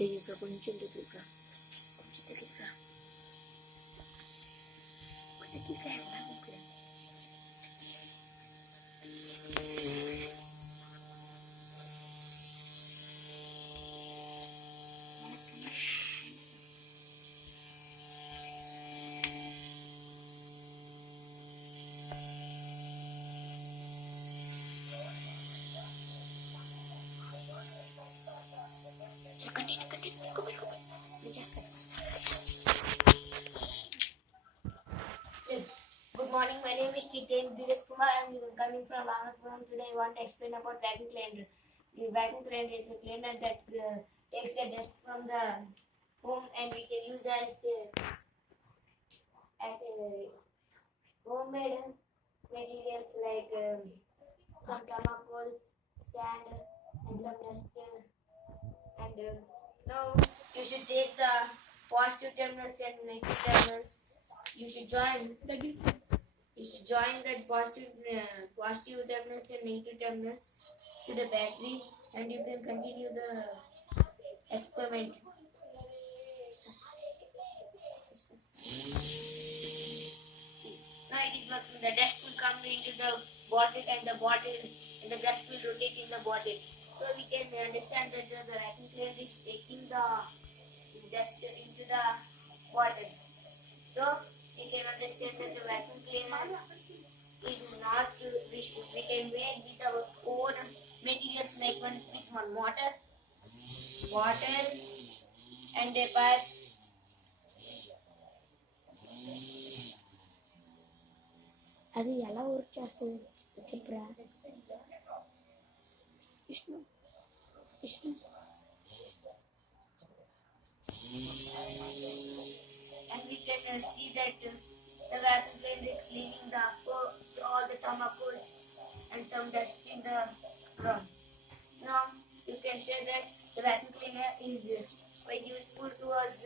దగ్గరగా కొంచెం దగ్గరగా కొంచెం దగ్గరగా దగ్గరగా Good morning, my name is dheeraj. I'm coming from Ramapuram. Today I want to explain about vacuum cleaner. The vacuum cleaner is a cleaner that takes the dust from the home and we can use as homemade materials like some thermocols, sand and some dust. And now you should take the positive terminals and negative terminals. You should join the positive terminals and negative terminals to the battery, and you can continue the experiment. See, now it is working. The dust will come into the bottle, and the dust will rotate in the bottle. So we can understand that the vacuum cleaner is taking the dust into the bottle. So we can understand that the vacuum cleaner is not we can make with our own materials like with one water, and a pipe. అది ఎలా work చేస్తుంది చెప్పరా Vishnu Vishnu And we can see that the vacuum cleaner is cleaning all the thermocols and some dust in the ground. Now you can say that the vacuum cleaner is very useful to us